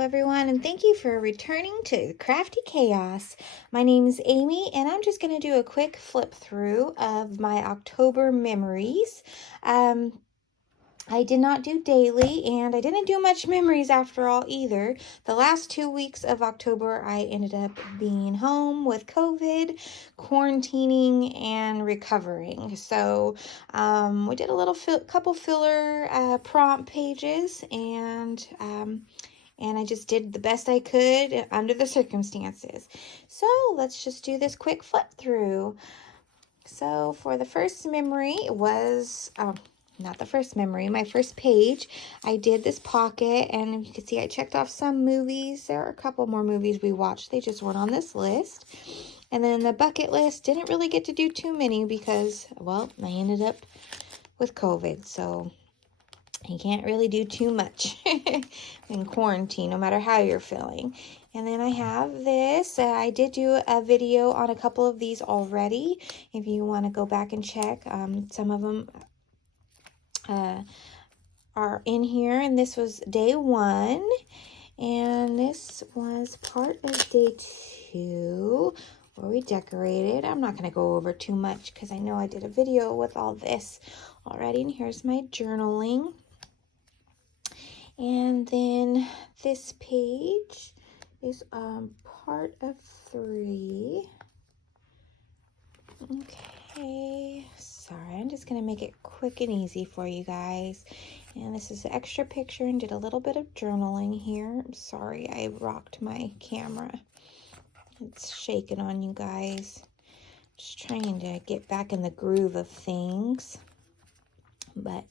everyone, and thank you for returning to Crafty Chaos. My name is Amy, and I'm just going to do a quick flip through of my October memories. I did not do daily, and I didn't do much memories after all either. The last 2 weeks of October, I ended up being home with COVID, quarantining, and recovering. So we did a little couple filler prompt pages, and I just did the best I could under the circumstances. So let's just do this quick flip through. So for the first memory was, not the first memory, my first page, I did this pocket, and you can see I checked off some movies. There are a couple more movies we watched. They just weren't on this list. And then the bucket list, didn't really get to do too many because, well, I ended up with COVID. So you can't really do too much in quarantine, no matter how you're feeling. And then I have this. I did do a video on a couple of these already. If you want to go back and check, some of them are in here. And this was day 1. And this was part of day 2 where we decorated. I'm not going to go over too much because I know I did a video with all this already. And here's my journaling. And then this page is part of 3. Okay, sorry, I'm just gonna make it quick and easy for you guys. And this is an extra picture, and did a little bit of journaling here. I'm sorry, I rocked my camera. It's shaking on you guys. Just trying to get back in the groove of things. But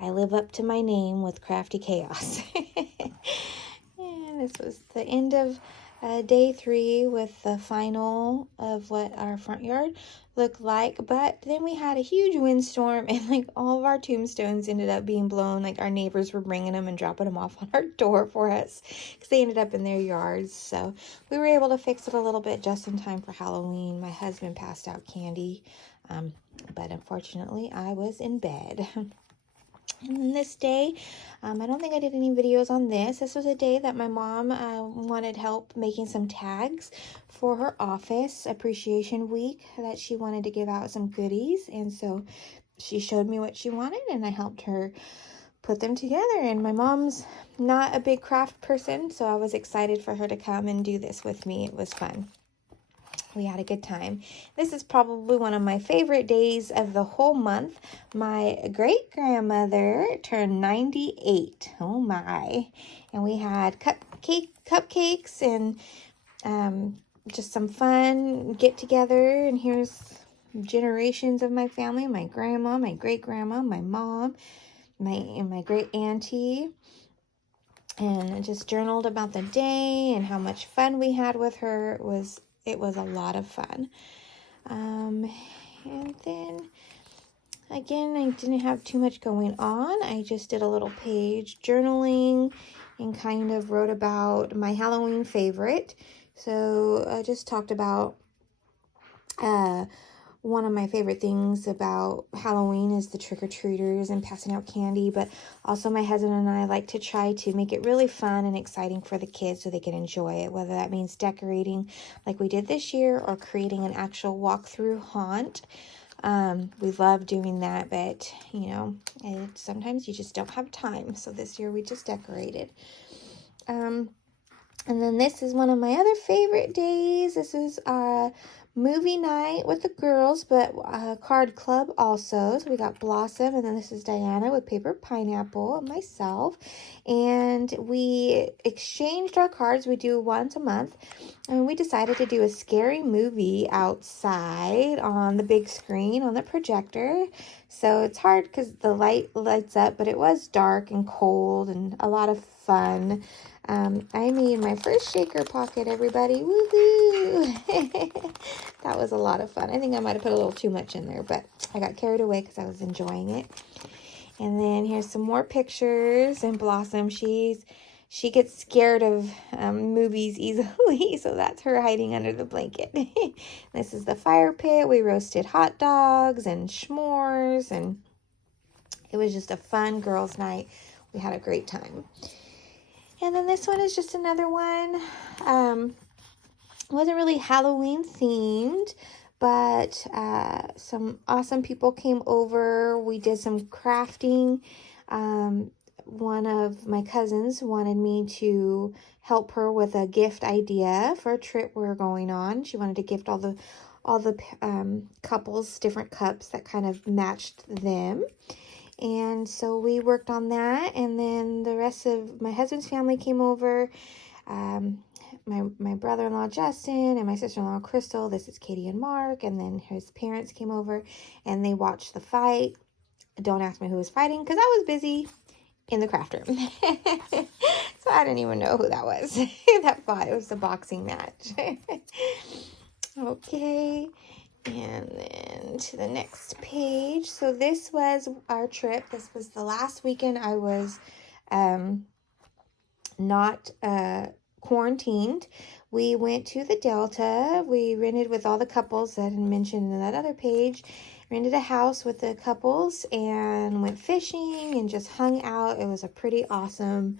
I live up to my name with Crafty Chaos. And this was the end of day 3 with the final of what our front yard looked like. But then we had a huge windstorm, and like all of our tombstones ended up being blown. Like our neighbors were bringing them and dropping them off on our door for us because they ended up in their yards. So we were able to fix it a little bit just in time for Halloween. My husband passed out candy, but unfortunately I was in bed. And then this day, I don't think I did any videos on this. This was a day that my mom wanted help making some tags for her office appreciation week, that she wanted to give out some goodies. And so she showed me what she wanted, and I helped her put them together. And my mom's not a big craft person, so I was excited for her to come and do this with me. It was fun. We had a good time. This is probably one of my favorite days of the whole month. My great-grandmother turned 98. Oh my. And we had cupcakes and just some fun get together. And here's generations of my family. My grandma, my great-grandma, my mom, my great auntie. And I just journaled about the day and how much fun we had with her. It was a lot of fun. And then, again, I didn't have too much going on. I just did a little page journaling and kind of wrote about my Halloween favorite. So I just talked about one of my favorite things about Halloween is the trick-or-treaters and passing out candy, but also my husband and I like to try to make it really fun and exciting for the kids so they can enjoy it, whether that means decorating like we did this year or creating an actual walk-through haunt. We love doing that, but, you know, sometimes you just don't have time, so this year we just decorated. And then this is one of my other favorite days. This is movie night with the girls, but card club also. So we got Blossom, and then this is Diana with Paper Pineapple and myself. And we exchanged our cards. We do once a month. And we decided to do a scary movie outside on the big screen on the projector. So it's hard because the light lights up, but it was dark and cold and a lot of fun. I made my first shaker pocket, everybody. Woohoo! That was a lot of fun. I think I might have put a little too much in there, but I got carried away because I was enjoying it. And then here's some more pictures. And Blossom, she gets scared of movies easily, so that's her hiding under the blanket. This is the fire pit. We roasted hot dogs and s'mores, and it was just a fun girls' night. We had a great time. And then this one is just another one. Wasn't really Halloween themed, but some awesome people came over. We did some crafting. One of my cousins wanted me to help her with a gift idea for a trip we're going on. She wanted to gift all the couples different cups that kind of matched them. And so we worked on that, and then the rest of my husband's family came over. My brother-in-law Justin and my sister-in-law Crystal. This is Katie and Mark, and then his parents came over and they watched the fight. Don't ask me who was fighting because I was busy in the craft room. So I didn't even know who that was. That fought. It was a boxing match. Okay. And then to the next page. So this was our trip. This was the last weekend I was not quarantined. We went to the Delta. We rented with all the couples that I mentioned in that other page. Rented a house with the couples and went fishing and just hung out. It was a pretty awesome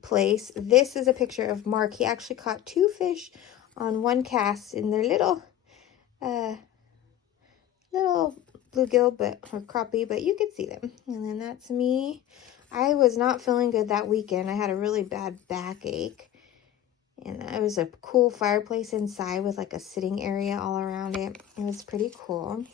place. This is a picture of Mark. He actually caught 2 fish on one cast in their little bluegill or crappie, but you could see them. And then that's me. I was not feeling good that weekend. I had a really bad backache. And it was a cool fireplace inside with like a sitting area all around it. It was pretty cool.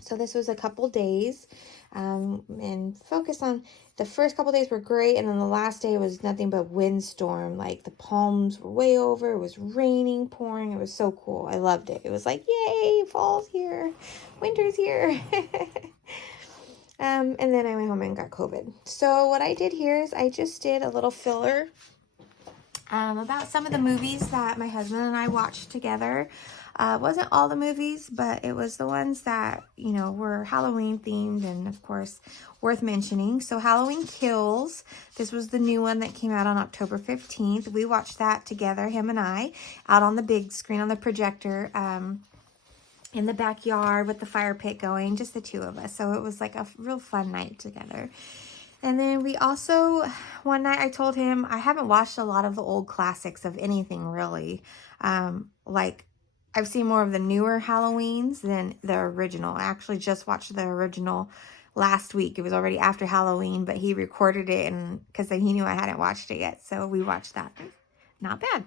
So this was a couple days. And focus on the first couple days were great. And then the last day was nothing but windstorm. Like the palms were way over. It was raining, pouring. It was so cool. I loved it. It was like, yay, fall's here. Winter's here. And then I went home and got COVID. So what I did here is I just did a little filler about some of the movies that my husband and I watched together. Wasn't all the movies, but it was the ones that, you know, were Halloween themed and, of course, worth mentioning. So Halloween Kills, this was the new one that came out on October 15th. We watched that together, him and I, out on the big screen on the projector in the backyard with the fire pit going, just the two of us. So it was like a real fun night together. And then we also, one night I told him, I haven't watched a lot of the old classics of anything really. Like I've seen more of the newer Halloweens than the original. I actually just watched the original last week. It was already after Halloween, but he recorded it and because he knew I hadn't watched it yet. So we watched that. Not bad.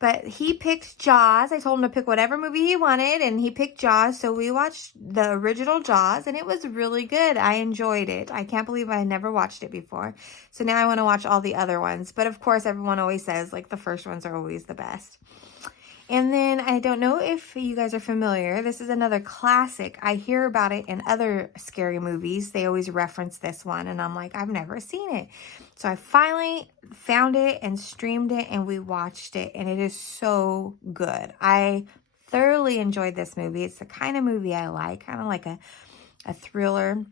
But he picked Jaws. I told him to pick whatever movie he wanted, and he picked Jaws. So we watched the original Jaws, and it was really good. I enjoyed it. I can't believe I had never watched it before. So now I want to watch all the other ones. But of course, everyone always says, like, the first ones are always the best. And then I don't know if you guys are familiar. This is another classic. I hear about it in other scary movies. They always reference this one. And I'm like, I've never seen it. So I finally found it and streamed it and we watched it. And it is so good. I thoroughly enjoyed this movie. It's the kind of movie I like. Kind of like a thriller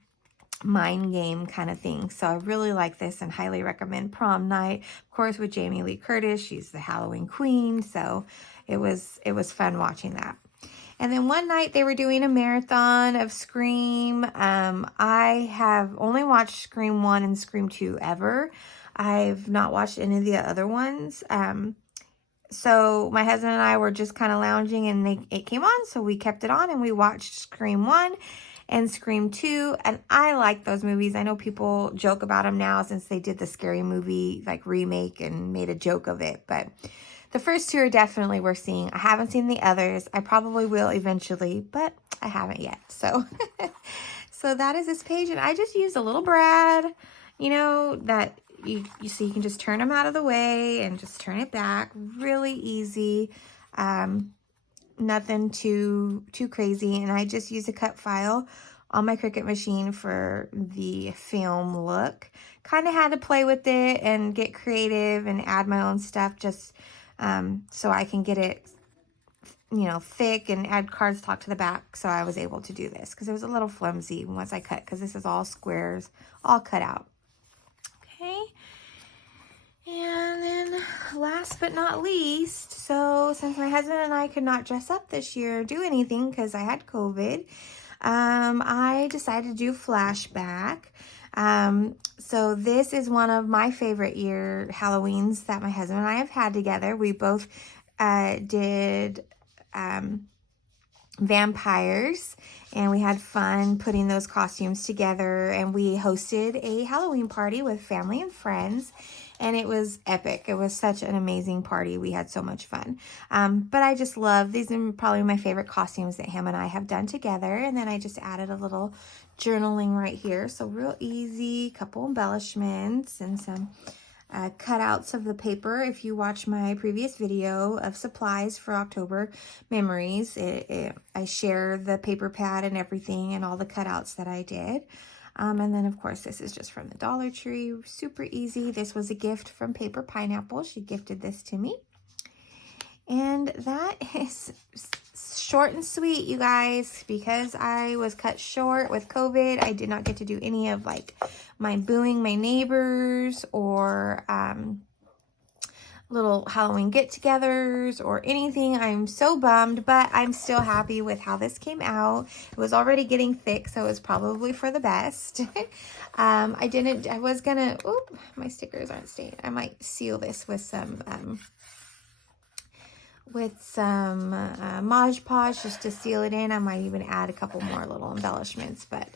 mind game kind of thing. So I really like this and highly recommend Prom Night. Of course, with Jamie Lee Curtis. She's the Halloween queen. So it was fun watching that. And then one night they were doing a marathon of Scream. I have only watched Scream 1 and Scream 2 ever. I've not watched any of the other ones. So my husband and I were just kind of lounging and it came on. So we kept it on and we watched Scream 1 and Scream 2. And I like those movies. I know people joke about them now since they did the Scary Movie like remake and made a joke of it. But the first 2 are definitely worth seeing. I haven't seen the others. I probably will eventually, but I haven't yet. So, so that is this page. And I just used a little brad, you know, that you see, you can just turn them out of the way and just turn it back. Really easy. Nothing too crazy. And I just use a cut file on my Cricut machine for the film look. Kind of had to play with it and get creative and add my own stuff just so I can get it, you know, thick and add cardstock to the back. So I was able to do this because it was a little flimsy once I cut, because this is all squares, all cut out. Okay. And then last but not least, so since my husband and I could not dress up this year or do anything because I had COVID, I decided to do flashback. So this is one of my favorite Halloweens that my husband and I have had together. We both did vampires, and we had fun putting those costumes together, and we hosted a Halloween party with family and friends, and it was epic. It was such an amazing party. We had so much fun. But I just love, these are probably my favorite costumes that him and I have done together. And then I just added a little journaling right here. So real easy, couple embellishments and some cutouts of the paper. If you watch my previous video of supplies for October memories, I share the paper pad and everything and all the cutouts that I did. And then of course this is just from the Dollar Tree, super easy. This was a gift from Paper Pineapple. She gifted this to me. And that is short and sweet, you guys, because I was cut short with COVID. I did not get to do any of like my booing my neighbors or little Halloween get-togethers or anything. I'm so bummed, but I'm still happy with how this came out. It was already getting thick, so it was probably for the best. I was gonna, oop, my stickers aren't staying. I might seal this with some Mod Podge just to seal it in. I might even add a couple more little embellishments, but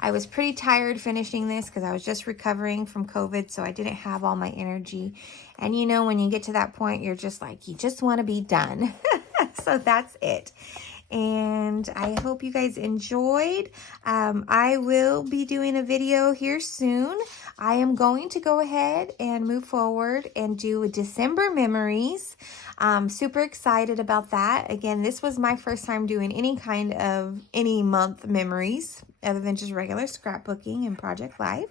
I was pretty tired finishing this because I was just recovering from COVID, so I didn't have all my energy. And you know, when you get to that point, you're just like, you just want to be done. So that's it. And I hope you guys enjoyed. I will be doing a video here soon. I am going to go ahead and move forward and do a December memories. Super excited about that. Again, this was my first time doing any kind of any month memories other than just regular scrapbooking and Project Life.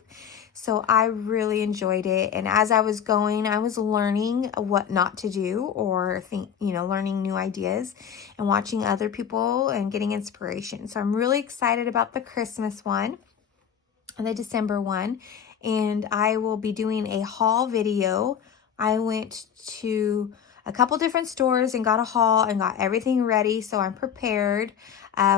So I really enjoyed it. And as I was going, I was learning what not to do or learning new ideas and watching other people and getting inspiration. So I'm really excited about the Christmas one and the December one. And I will be doing a haul video. I went to a couple different stores and got a haul and got everything ready. So I'm prepared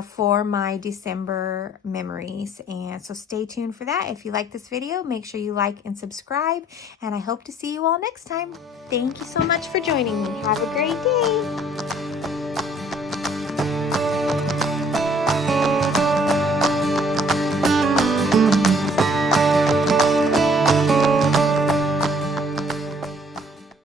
for my December memories. And so stay tuned for that. If you like this video, make sure you like and subscribe. And I hope to see you all next time. Thank you so much for joining me. Have a great day.